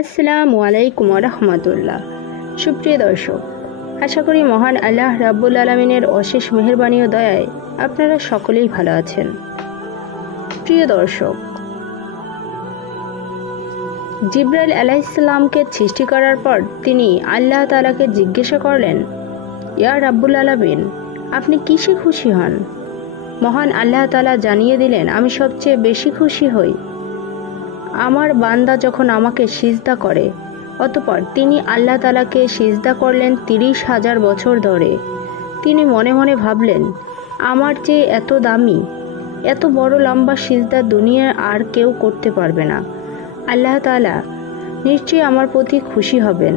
আসসালামু আলাইকুম রহমতুল্লাহ। সুপ্রিয় দর্শক, আশা করি মহান আল্লাহ রাব্বুল আলামিনের অশেষ মেহেরবানি ও দয়ায় আপনারা সকলেই ভালো আছেন। প্রিয় দর্শক, জিবরাইল আলাইহিস সালামকে সৃষ্টি করার পর তিনি আল্লাহ তাআলাকে জিজ্ঞাসা করলেন, ইয়া রাব্বুল আলামিন, আপনি কিসে খুশি হন? মহান আল্লাহ তাআলা জানিয়ে দিলেন, আমি সবচেয়ে বেশি খুশি হই আমার বান্দা যখন আমাকে সিজদা করে। অতঃপর তিনি আল্লাহ তাআলাকে সিজদা করলেন 30,000 বছর ধরে। তিনি মনে মনে ভাবলেন, আমার চেয়ে এত দামি, এত বড় লম্বা সিজদা দুনিয়ার আর কেউ করতে পারবে না। আল্লাহ তাআলা নিশ্চয়ই আমার প্রতি খুশি হবেন।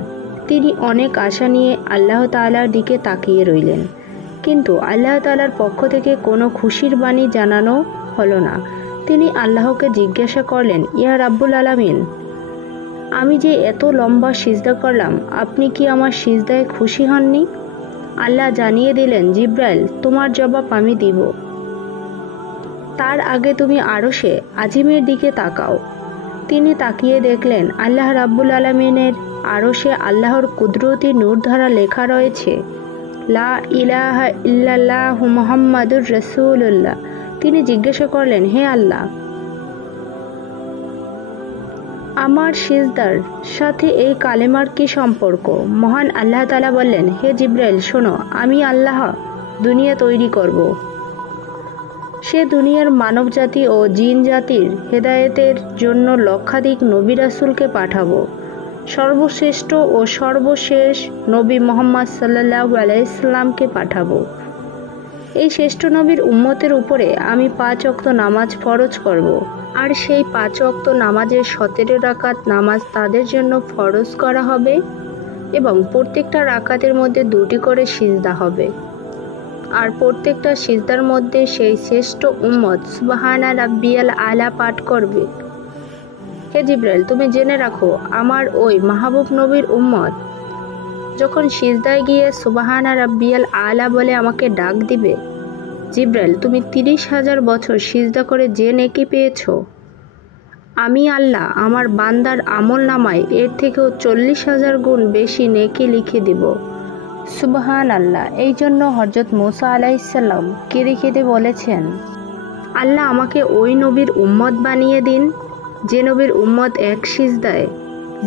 তিনি অনেক আশা নিয়ে আল্লাহ তাআলার দিকে তাকিয়ে রইলেন, কিন্তু আল্লাহ তাআলার পক্ষ থেকে কোনো খুশির বাণী জানানো হলো না। তিনি আল্লাহকে জিজ্ঞাসা করলেন, ইয়া রাব্বুল আলামিন, আমি যে এত লম্বা সিজদা করলাম, আপনি কি আমার সিজদায় খুশি হননি? আল্লাহ জানিয়ে দিলেন, জিবরাইল, তোমার জবাব আমি দিব। তার আগে তুমি আরশে আজিমের দিকে তাকাও। তিনি তাকিয়ে দেখলেন, আল্লাহ রাব্বুল আলামিনের আরশে আল্লাহর কুদরতি নূর দ্বারা লেখা রয়েছে, লা ইলাহা ইল্লাল্লাহু মুহাম্মাদুর রাসূলুল্লাহ। তিনি জিজ্ঞাসা করলেন, হে আল্লাহ, আমার সিজদার সাথে এই কালেমার কি সম্পর্ক? মহান আল্লাহ তাআলা বললেন, হে জিবরাইল, শোনো, আমি আল্লাহ দুনিয়া তৈরি করব। সে দুনিয়ার মানব জাতি ও জিন জাতির হেদায়েতের জন্য লক্ষাধিক নবী রাসূলকে পাঠাবো। সর্বশ্রেষ্ঠ ও সর্বশেষ নবী মুহাম্মদ সাল্লাল্লাহু আলাইহি সাল্লামকে পাঠাবো। এই শ্রেষ্ঠ নবীর উম্মতের উপরে আমি 5 ওয়াক্ত নামাজ ফরজ করব, আর সেই 5 ওয়াক্ত নামাজের 17 রাকাত নামাজ তাদের জন্য ফরজ করা হবে এবং প্রত্যেকটা রাকাতের মধ্যে 2টি করে সিজদা হবে, আর প্রত্যেকটা সিজদার মধ্যে সেই শ্রেষ্ঠ উম্মত সুবহানা রাব্বিয়াল আলা পাঠ করবে। হে জিবরাইল, তুমি জেনে রাখো, আমার ওই মাহবুব নবীর উম্মত যখন সিজদায় গিয়ে সুবহানা রাব্বিয়াল আলা বলে আমাকে ডাক দিবে, জিবরাইল, তুমি 30,000 বছর সিজদা করে যে নেকি পেয়েছ, আমি আল্লাহ আমার বান্দার আমল নামায় এর থেকেও 40,000 গুণ বেশি নেকি লিখে দিব। সুবহান আল্লাহ। এই জন্য হযরত মুসা আলাইহিস সালাম কেঁদে কেঁদে বলেছেন, আল্লাহ আমাকে ওই নবীর উম্মত বানিয়ে দিন যে নবীর উম্মত এক সিজদায়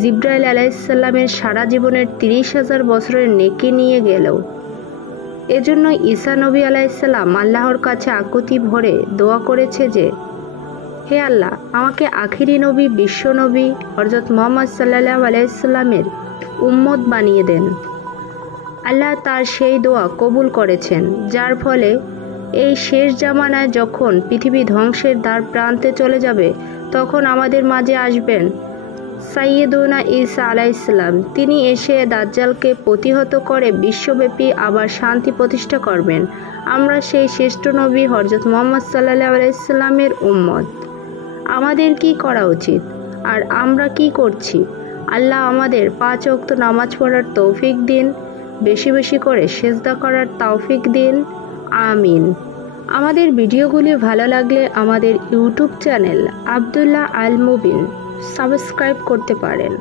জিবরাইল আলাইহিস সালামের সারা জীবনের 30,000 বছরের নেকি নিয়ে গেল। এজন্য ঈসা নবী আলাইহিস সালাম আল্লাহর কাছে আকুতি ভরে দোয়া করেছে যে, হে আল্লাহ, আমাকে আখিরি নবী, বিশ্ব নবী হযরত মুহাম্মদ সাল্লাল্লাহু আলাইহি সাল্লামের উম্মত বানিয়ে দেন। আল্লাহ তার সেই দোয়া কবুল করেছেন, যার ফলে এই শেষ জামানায় যখন পৃথিবী ধ্বংসের দ্বার প্রান্তে চলে যাবে, তখন আমাদের মাঝে আসবেন সাইয়্যিদুনা ঈসা আলাইহিস সালাম। তিনি এসে দাজ্জালকে প্রতিহত করে বিশ্বব্যাপী আবার শান্তি প্রতিষ্ঠা করবেন। আমরা সেই শ্রেষ্ঠ নবী হযরত মুহাম্মদ সাল্লাল্লাহু আলাইহি সাল্লামের উম্মত। আমাদের কি করা উচিত আর আমরা কি করছি? আল্লাহ আমাদের 5 ওয়াক্ত নামাজ পড়ার তৌফিক দিন, বেশি বেশি করে সিজদা করার তৌফিক দিন, আমিন। আমাদের ভিডিওগুলি ভালো লাগলে আমাদের YouTube channel Abdullah Al Mubin subscribe করতে পারেন।